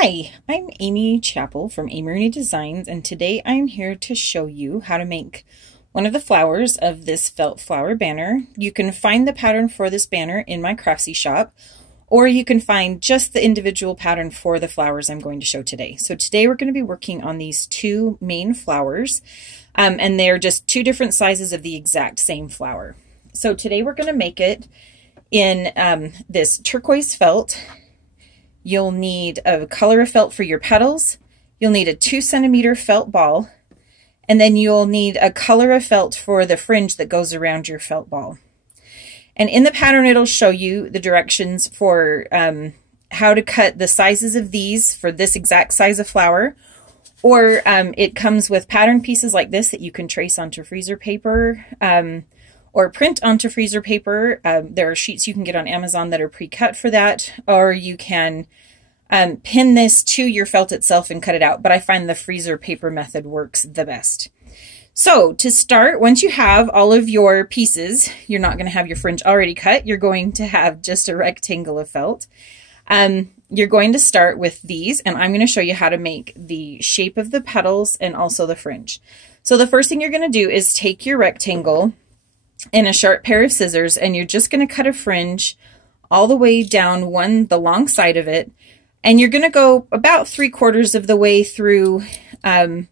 Hi, I'm Amy Chappell from Amy Designs, and today I'm here to show you how to make one of the flowers of this felt flower banner. You can find the pattern for this banner in my Craftsy shop, or you can find just the individual pattern for the flowers I'm going to show today. So today we're going to be working on these two main flowers, and they're just two different sizes of the exact same flower. So today we're going to make it in this turquoise felt. You'll need a color of felt for your petals. You'll need a 2-centimeter felt ball, and then you'll need a color of felt for the fringe that goes around your felt ball. And in the pattern, it'll show you the directions for how to cut the sizes of these for this exact size of flower. Or it comes with pattern pieces like this that you can trace onto freezer paper or print onto freezer paper. There are sheets you can get on Amazon that are pre-cut for that, or you can pin this to your felt itself and cut it out, but I find the freezer paper method works the best. So to start, once you have all of your pieces, you're not going to have your fringe already cut, you're going to have just a rectangle of felt. You're going to start with these, and I'm going to show you how to make the shape of the petals and also the fringe. So the first thing you're going to do is take your rectangle and a sharp pair of scissors, and you're just going to cut a fringe all the way down the long side of it, and you're going to go about 3/4 of the way through, a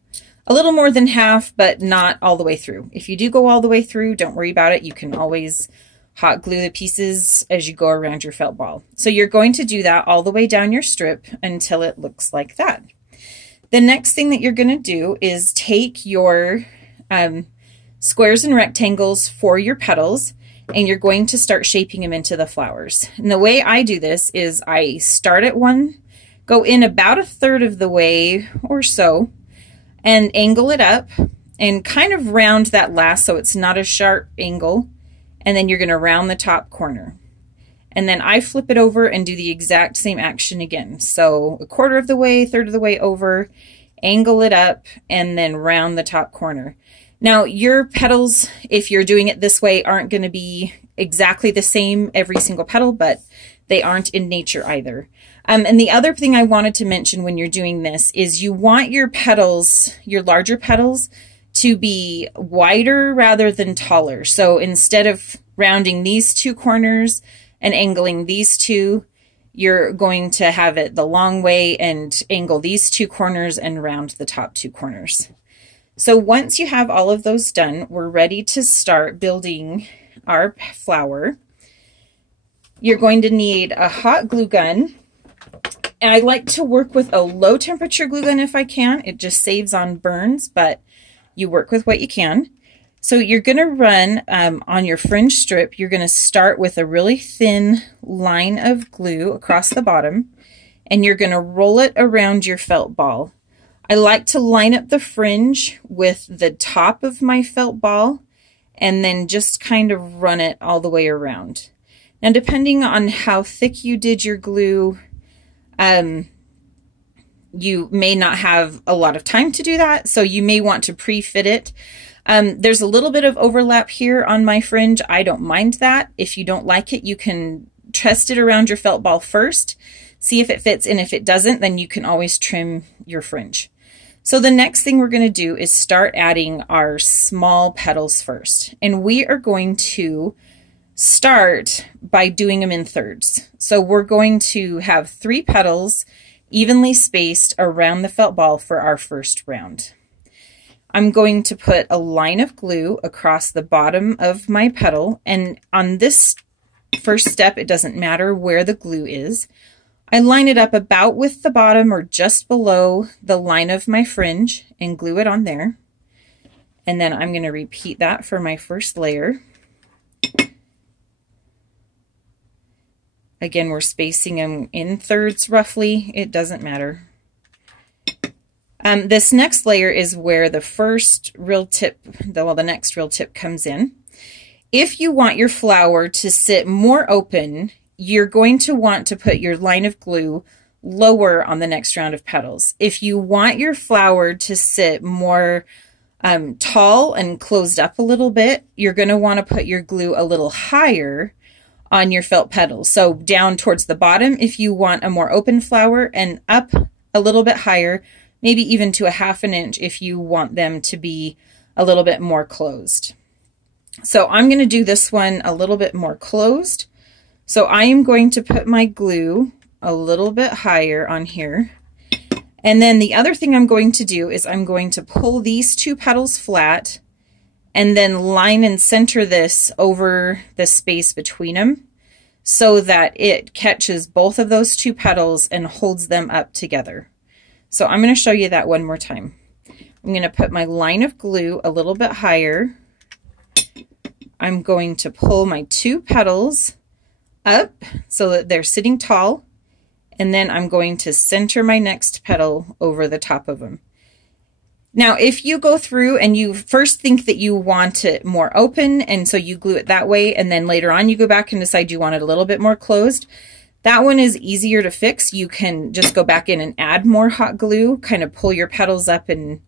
little more than half, but not all the way through. If you do go all the way through, don't worry about it. You can always hot glue the pieces as you go around your felt ball. So you're going to do that all the way down your strip until it looks like that. The next thing that you're going to do is take your squares and rectangles for your petals, and you're going to start shaping them into the flowers. And the way I do this is I start at one, go in about 1/3 of the way or so, and angle it up and kind of round that last so it's not a sharp angle, and then you're going to round the top corner. And then I flip it over and do the exact same action again. So 1/4 of the way, 1/3 of the way over, angle it up, and then round the top corner. Now, your petals, if you're doing it this way, aren't going to be exactly the same every single petal, but they aren't in nature either. And the other thing I wanted to mention when you're doing this is you want your petals, your larger petals, to be wider rather than taller. So instead of rounding these two corners and angling these two, you're going to have it the long way and angle these two corners and round the top two corners. So once you have all of those done, we're ready to start building our flower. You're going to need a hot glue gun. And I like to work with a low temperature glue gun if I can. It just saves on burns, but you work with what you can. So you're going to run on your fringe strip, you're going to start with a really thin line of glue across the bottom, and you're going to roll it around your felt ball. I like to line up the fringe with the top of my felt ball and then just kind of run it all the way around. Now, depending on how thick you did your glue, you may not have a lot of time to do that, so you may want to pre-fit it. There's a little bit of overlap here on my fringe. I don't mind that. If you don't like it, you can test it around your felt ball first, see if it fits, and if it doesn't, then you can always trim your fringe. So the next thing we're going to do is start adding our small petals first. And we are going to start by doing them in thirds. So we're going to have 3 petals evenly spaced around the felt ball for our first round. I'm going to put a line of glue across the bottom of my petal. And on this first step, it doesn't matter where the glue is. I line it up about with the bottom or just below the line of my fringe and glue it on there. And then I'm going to repeat that for my first layer. Again, we're spacing them in thirds roughly. It doesn't matter. This next layer is where the first real tip, the next real tip comes in. If you want your flower to sit more open, you're going to want to put your line of glue lower on the next round of petals. If you want your flower to sit more tall and closed up a little bit, you're going to want to put your glue a little higher on your felt petals. So down towards the bottom if you want a more open flower, and up a little bit higher, maybe even to a 1/2 inch if you want them to be a little bit more closed. So I'm going to do this one a little bit more closed. So I am going to put my glue a little bit higher on here. And then the other thing I'm going to do is I'm going to pull these 2 petals flat and then line and center this over the space between them so that it catches both of those 2 petals and holds them up together. So I'm going to show you that one more time. I'm going to put my line of glue a little bit higher. I'm going to pull my 2 petals up so that they're sitting tall, and then I'm going to center my next petal over the top of them. Now, if you go through and you first think that you want it more open, and so you glue it that way, and then later on you go back and decide you want it a little bit more closed, that one is easier to fix. You can just go back in and add more hot glue, kind of pull your petals up and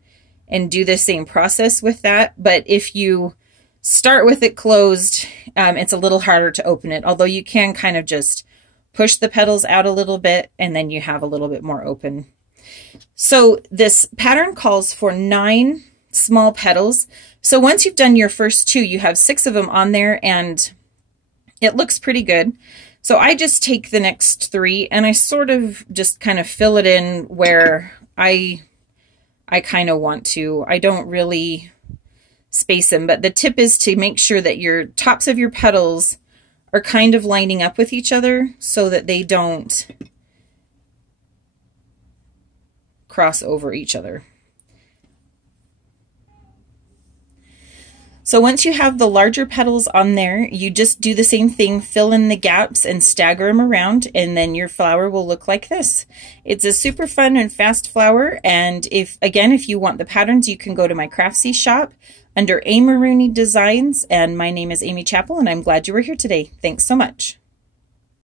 do the same process with that. But if you start with it closed, it's a little harder to open it, although you can kind of just push the petals out a little bit and then you have a little bit more open. So this pattern calls for 9 small petals. So once you've done your first 2, you have 6 of them on there and it looks pretty good. So I just take the next 3 and I sort of just kind of fill it in where I kind of want to. I don't really space them, but the tip is to make sure that your tops of your petals are kind of lining up with each other so that they don't cross over each other. So once you have the larger petals on there, you just do the same thing, fill in the gaps and stagger them around, and then your flower will look like this. It's a super fun and fast flower, and if you want the patterns, you can go to my Craftsy shop under A. Maroney Designs, and my name is Amy Chappell, and I'm glad you were here today. Thanks so much.